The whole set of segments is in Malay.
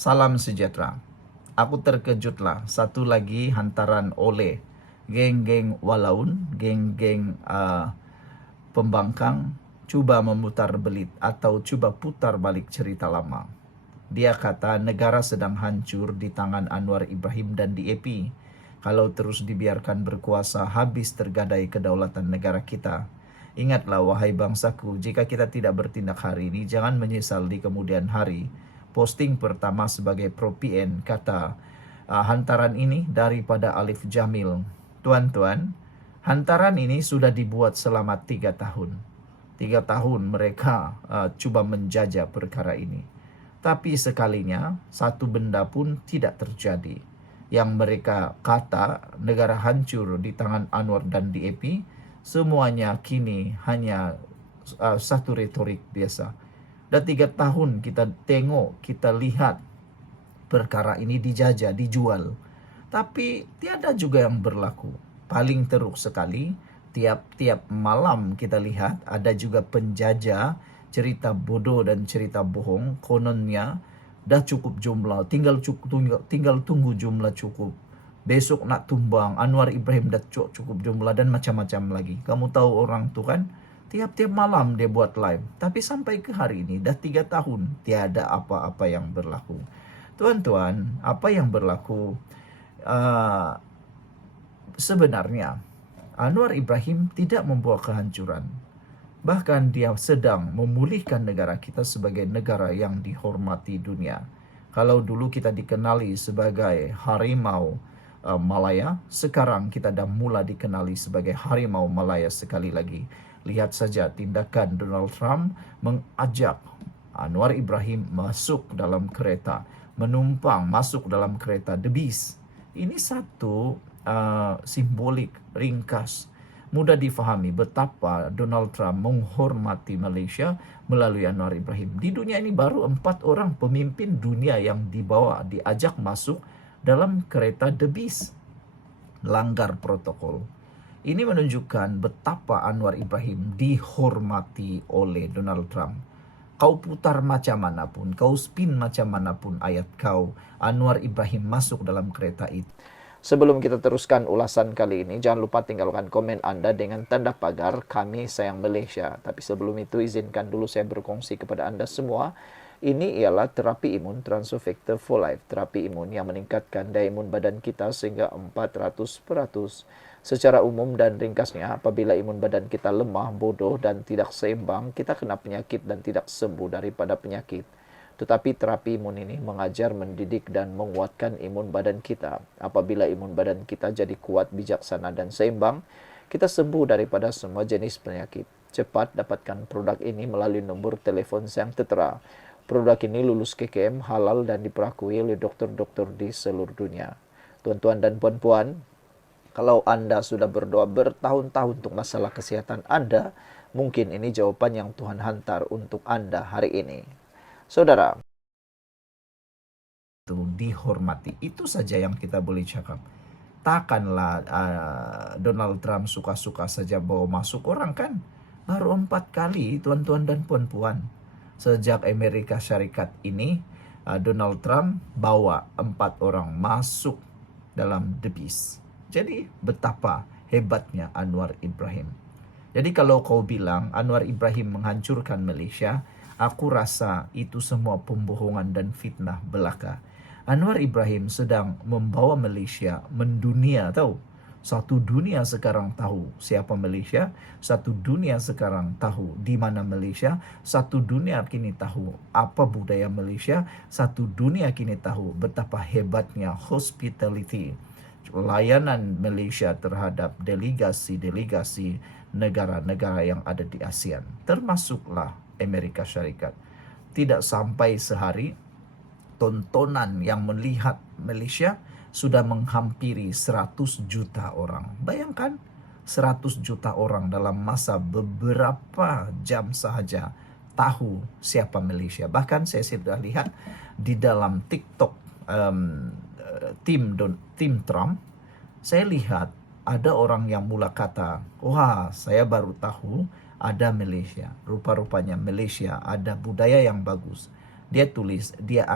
Salam sejahtera. Aku terkejutlah. Satu lagi hantaran oleh geng-geng walaun, geng-geng pembangkang cuba memutar belit atau cuba putar balik cerita lama. Dia kata negara sedang hancur di tangan Anwar Ibrahim dan DAP. Kalau terus dibiarkan berkuasa, habis tergadai kedaulatan negara kita. Ingatlah wahai bangsaku, jika kita tidak bertindak hari ini, jangan menyesal di kemudian hari. Posting pertama sebagai Pro PN kata, hantaran ini daripada Alif Jamil. Tuan-tuan, hantaran ini sudah dibuat selama 3 tahun. 3 tahun mereka cuba menjajah perkara ini. Tapi sekalinya, satu benda pun tidak terjadi. Yang mereka kata negara hancur di tangan Anwar dan DAP, semuanya kini hanya satu retorik biasa. Dan 3 tahun kita tengok, kita lihat perkara ini dijajah, dijual. Tapi tiada juga yang berlaku. Paling teruk sekali, tiap-tiap malam kita lihat ada juga penjajah, cerita bodoh dan cerita bohong. Kononnya dah cukup jumlah, tinggal tunggu jumlah cukup. Besok nak tumbang, Anwar Ibrahim dah cukup jumlah dan macam-macam lagi. Kamu tahu orang tu kan? Tiap-tiap malam dia buat live. Tapi sampai ke hari ini dah 3 tahun tiada apa-apa yang berlaku. Tuan-tuan, apa yang berlaku? Sebenarnya Anwar Ibrahim tidak membawa kehancuran. Bahkan dia sedang memulihkan negara kita sebagai negara yang dihormati dunia. Kalau dulu kita dikenali sebagai harimau Malaya, sekarang kita dah mula dikenali sebagai harimau Malaya sekali lagi. Lihat saja tindakan Donald Trump mengajak Anwar Ibrahim masuk dalam kereta, menumpang masuk dalam kereta The Beast. Ini satu simbolik ringkas, mudah difahami betapa Donald Trump menghormati Malaysia melalui Anwar Ibrahim. Di dunia ini baru 4 orang pemimpin dunia yang diajak masuk dalam kereta The Beast. Langgar protokol. Ini menunjukkan betapa Anwar Ibrahim dihormati oleh Donald Trump. Kau putar macam manapun, kau spin macam manapun ayat kau, Anwar Ibrahim masuk dalam kereta itu. Sebelum kita teruskan ulasan kali ini, jangan lupa tinggalkan komen Anda dengan tanda pagar Kami Sayang Malaysia. Tapi sebelum itu, izinkan dulu saya berkongsi kepada Anda semua. Ini ialah terapi imun Transofector for Life. Terapi imun yang meningkatkan daya imun badan kita sehingga 400%. Secara umum dan ringkasnya, apabila imun badan kita lemah, bodoh dan tidak seimbang, kita kena penyakit dan tidak sembuh daripada penyakit. Tetapi terapi imun ini mengajar, mendidik dan menguatkan imun badan kita. Apabila imun badan kita jadi kuat, bijaksana dan seimbang, kita sembuh daripada semua jenis penyakit. Cepat dapatkan produk ini melalui nombor telefon yang tertera. Produk ini lulus KKM, halal dan diperakui oleh dokter-dokter di seluruh dunia. Tuan-tuan dan puan-puan, kalau Anda sudah berdoa bertahun-tahun untuk masalah kesehatan Anda, mungkin ini jawaban yang Tuhan hantar untuk Anda hari ini. Saudara, itu dihormati. Itu saja yang kita boleh cakap. Takkanlah Donald Trump suka-suka saja bawa masuk orang kan? Baru 4 kali, tuan-tuan dan puan-puan. Sejak Amerika Syarikat ini, Donald Trump bawa 4 orang masuk dalam The Beast. Jadi betapa hebatnya Anwar Ibrahim. Jadi kalau kau bilang Anwar Ibrahim menghancurkan Malaysia, aku rasa itu semua pembohongan dan fitnah belaka. Anwar Ibrahim sedang membawa Malaysia mendunia, tahu? Satu dunia sekarang tahu siapa Malaysia, satu dunia sekarang tahu di mana Malaysia, satu dunia kini tahu apa budaya Malaysia, satu dunia kini tahu betapa hebatnya hospitality, layanan Malaysia terhadap delegasi-delegasi negara-negara yang ada di ASEAN, termasuklah Amerika Syarikat. Tidak sampai sehari, tontonan yang melihat Malaysia sudah menghampiri 100 juta orang. Bayangkan 100 juta orang dalam masa beberapa jam sahaja tahu siapa Malaysia. Bahkan saya sudah lihat di dalam TikTok tim Trump, saya lihat ada orang yang mula kata, wah saya baru tahu ada Malaysia. Rupa-rupanya Malaysia ada budaya yang bagus. Dia tulis, dia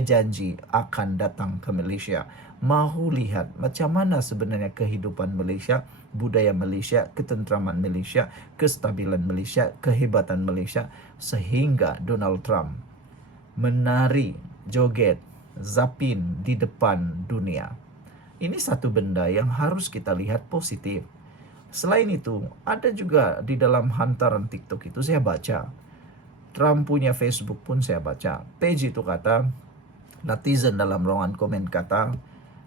janji akan datang ke Malaysia. Mahu lihat macam mana sebenarnya kehidupan Malaysia, budaya Malaysia, ketentraman Malaysia, kestabilan Malaysia, kehebatan Malaysia, sehingga Donald Trump menari, joget, zapin di depan dunia. Ini satu benda yang harus kita lihat positif. Selain itu, ada juga di dalam hantaran TikTok itu saya baca, Trump punya Facebook pun saya baca. Page itu kata, netizen dalam ruangan komen kata,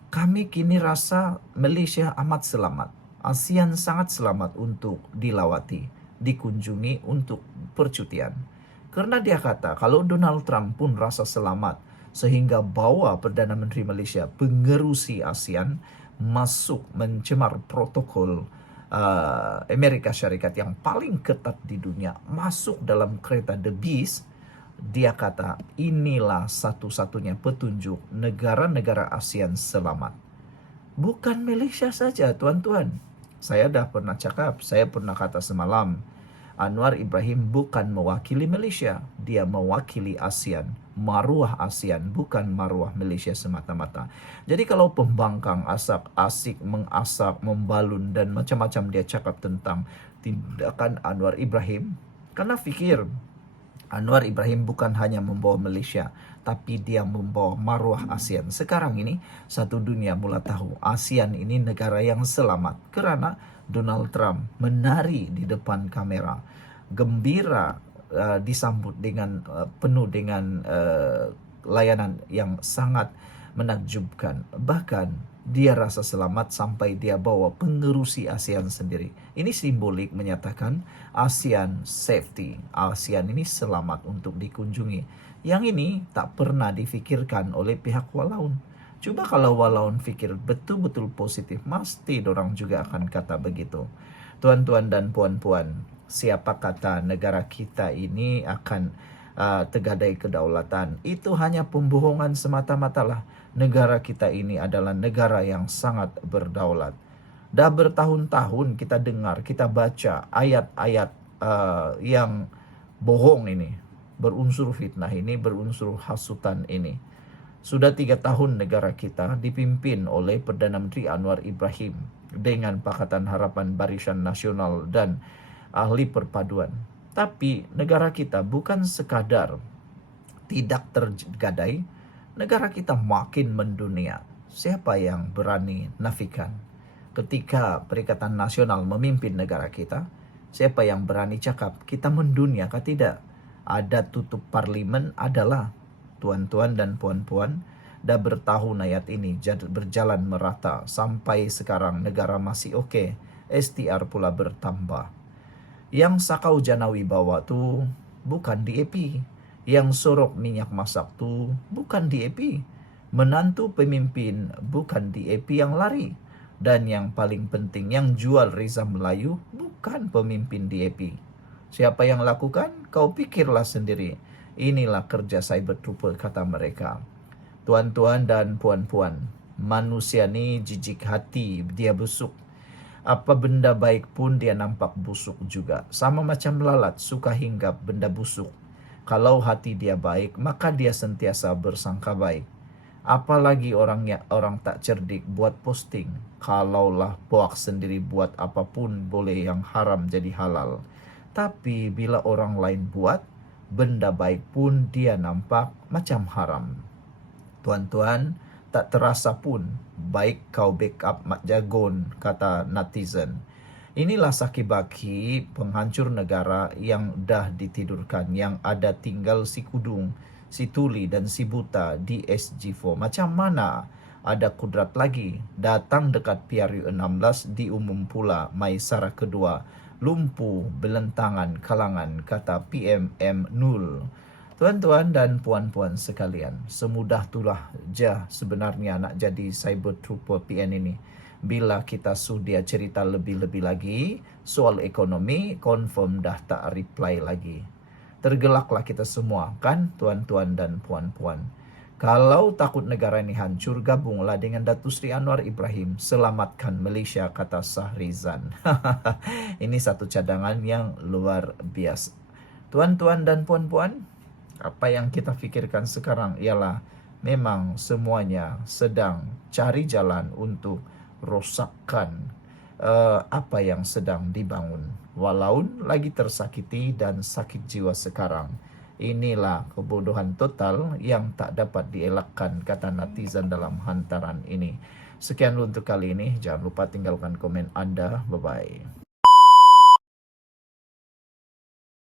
kami kini rasa Malaysia amat selamat. ASEAN sangat selamat untuk dilawati, dikunjungi untuk percutian. Karena dia kata, kalau Donald Trump pun rasa selamat, sehingga bawa Perdana Menteri Malaysia pengerusi ASEAN masuk mencemar protokol Amerika Syarikat yang paling ketat di dunia, masuk dalam kereta The Beast, dia kata inilah satu-satunya petunjuk negara-negara ASEAN selamat. Bukan Malaysia saja, tuan-tuan. Saya dah pernah cakap, saya pernah kata semalam, Anwar Ibrahim bukan mewakili Malaysia, dia mewakili ASEAN, maruah ASEAN, bukan maruah Malaysia semata-mata. Jadi kalau pembangkang asik mengasak, membalun dan macam-macam dia cakap tentang tindakan Anwar Ibrahim, karena fikir Anwar Ibrahim bukan hanya membawa Malaysia, tapi dia membawa maruah ASEAN. Sekarang ini satu dunia mula tahu ASEAN ini negara yang selamat kerana Donald Trump menari di depan kamera, gembira, disambut dengan penuh dengan layanan yang sangat menakjubkan. Bahkan dia rasa selamat sampai dia bawa pengerusi ASEAN sendiri. Ini simbolik menyatakan ASEAN safety. ASEAN ini selamat untuk dikunjungi. Yang ini tak pernah difikirkan oleh pihak walaun. Coba kalau walaun fikir betul-betul positif, pasti dorang juga akan kata begitu. Tuan-tuan dan puan-puan, siapa kata negara kita ini akan tergadai kedaulatan? Itu hanya pembohongan semata-mata lah. Negara kita ini adalah negara yang sangat berdaulat. Dah bertahun-tahun kita dengar, kita baca ayat-ayat yang bohong ini, berunsur fitnah ini, berunsur hasutan ini. Sudah 3 tahun negara kita dipimpin oleh Perdana Menteri Anwar Ibrahim dengan Pakatan Harapan Barisan Nasional dan Ahli Perpaduan. Tapi negara kita bukan sekadar tidak tergadai, negara kita makin mendunia. Siapa yang berani nafikan? Ketika Perikatan Nasional memimpin negara kita, siapa yang berani cakap kita mendunia kah tidak? Ada tutup parlimen adalah, tuan-tuan dan puan-puan, dah bertahun ayat ini berjalan merata sampai sekarang negara masih okey. STR pula bertambah. Yang sakau janawi bawa tu bukan DAP. Yang sorok minyak masak tu bukan DAP. Menantu pemimpin bukan DAP yang lari. Dan yang paling penting, yang jual Riza Melayu bukan pemimpin DAP. Siapa yang lakukan? Kau pikirlah sendiri. Inilah kerja cyber trooper, kata mereka. Tuan-tuan dan puan-puan, manusia ni jijik hati, dia busuk. Apa benda baik pun dia nampak busuk juga. Sama macam lalat, suka hinggap benda busuk. Kalau hati dia baik, maka dia sentiasa bersangka baik. Apalagi orang tak cerdik buat posting. Kalaulah puak sendiri buat apapun boleh yang haram jadi halal. Tapi bila orang lain buat, benda baik pun dia nampak macam haram. Tuan-tuan, tak terasa pun baik kau backup Mat Jagon, kata netizen. Inilah saki-baki penghancur negara yang dah ditidurkan, yang ada tinggal si Kudung, si Tuli dan si Buta di SG4. Macam mana ada kudrat lagi datang dekat PRU16 diumum pula Maisara kedua lumpuh belentangan kalangan, kata PMM Nul. Tuan-tuan dan puan-puan sekalian, semudah itulah sebenarnya nak jadi cyber trooper PN ini. Bila kita sudah cerita lebih-lebih lagi soal ekonomi, confirm dah tak reply lagi. Tergelaklah kita semua, kan tuan-tuan dan puan-puan. Kalau takut negara ini hancur, gabunglah dengan Datuk Seri Anwar Ibrahim. Selamatkan Malaysia, kata Sahrizan. Ini satu cadangan yang luar biasa. Tuan-tuan dan puan-puan, Apa yang kita pikirkan sekarang ialah memang semuanya sedang cari jalan untuk rosakkan apa yang sedang dibangun. Walau lagi tersakiti dan sakit jiwa sekarang, inilah kebodohan total yang tak dapat dielakkan, kata netizen dalam hantaran ini. Sekian untuk kali ini. Jangan lupa tinggalkan komen Anda. Bye-bye.